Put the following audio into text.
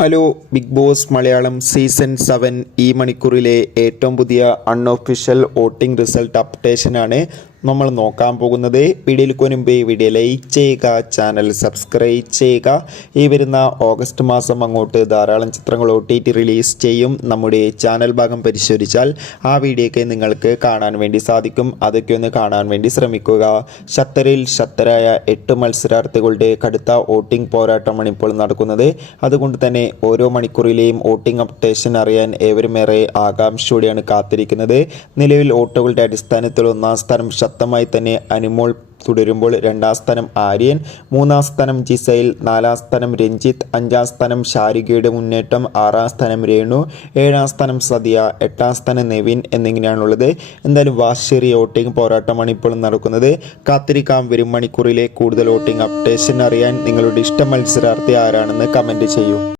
Hello Big Boss Malayalam season seven ഈ മണിക്കൂറിലെ ഏറ്റവും പുതിയ അൺഒഫീഷ്യൽ വോട്ടിംഗ് റിസൾട്ട് അപ്ഡേഷനാണ് നമ്മൾ നോക്കാൻ പോകുന്നത് വീഡിയോയിൽ മുൻപ് വീഡിയോ ലൈക്ക് ചെയ്യുക ചാനൽ സബ്സ്ക്രൈബ് ചെയ്യുക. ഈ വരുന്ന ഓഗസ്റ്റ് മാസം അങ്ങോട്ട് ധാരാളം ചിത്രങ്ങൾ ഒ ടി ടി റിലീസ് ചെയ്യും. നമ്മുടെ ചാനൽ ഭാഗം പരിശോധിച്ചാൽ ആ വീഡിയോയൊക്കെ നിങ്ങൾക്ക് കാണാൻ വേണ്ടി സാധിക്കും. അതൊക്കെ ഒന്ന് കാണാൻ വേണ്ടി ശ്രമിക്കുക. ഷത്തറിൽ ഷത്തരായ എട്ട് മത്സരാർത്ഥികളുടെ കടുത്ത വോട്ടിംഗ് പോരാട്ടമാണ് ഇപ്പോൾ നടക്കുന്നത്. അതുകൊണ്ട് തന്നെ ഓരോ മണിക്കൂറിലെയും വോട്ടിംഗ് അപ്ഡേഷൻ അറിയാൻ ഏവരുമേറെ ആകാംക്ഷയോടെയാണ് കാത്തിരിക്കുന്നത്. നിലവിൽ വോട്ടുകളുടെ അടിസ്ഥാനത്തിൽ ഒന്നാം സ്ഥാനം ശക്തമായി തന്നെ അനുമോൾ തുടരുമ്പോൾ രണ്ടാം സ്ഥാനം ആര്യൻ മൂന്നാം സ്ഥാനം ജിസൈൽ നാലാം സ്ഥാനം രഞ്ജിത്ത് അഞ്ചാം സ്ഥാനം ഷാരികയുടെ മുന്നേറ്റം ആറാം സ്ഥാനം രേണു ഏഴാം സ്ഥാനം സദിയ എട്ടാം സ്ഥാനം നെവിൻ എന്നിങ്ങനെയാണുള്ളത്. എന്തായാലും വാശേറിയ ഓട്ടിംഗ് പോരാട്ടമാണ് ഇപ്പോൾ നടക്കുന്നത്. കാത്തിരിക്കാം വരും മണിക്കൂറിലെ കൂടുതൽ ഓട്ടിംഗ് അപ്ഡേഷൻ അറിയാൻ നിങ്ങളുടെ ഇഷ്ട മത്സരാർത്ഥി ആരാണെന്ന് കമന്റ് ചെയ്യൂ.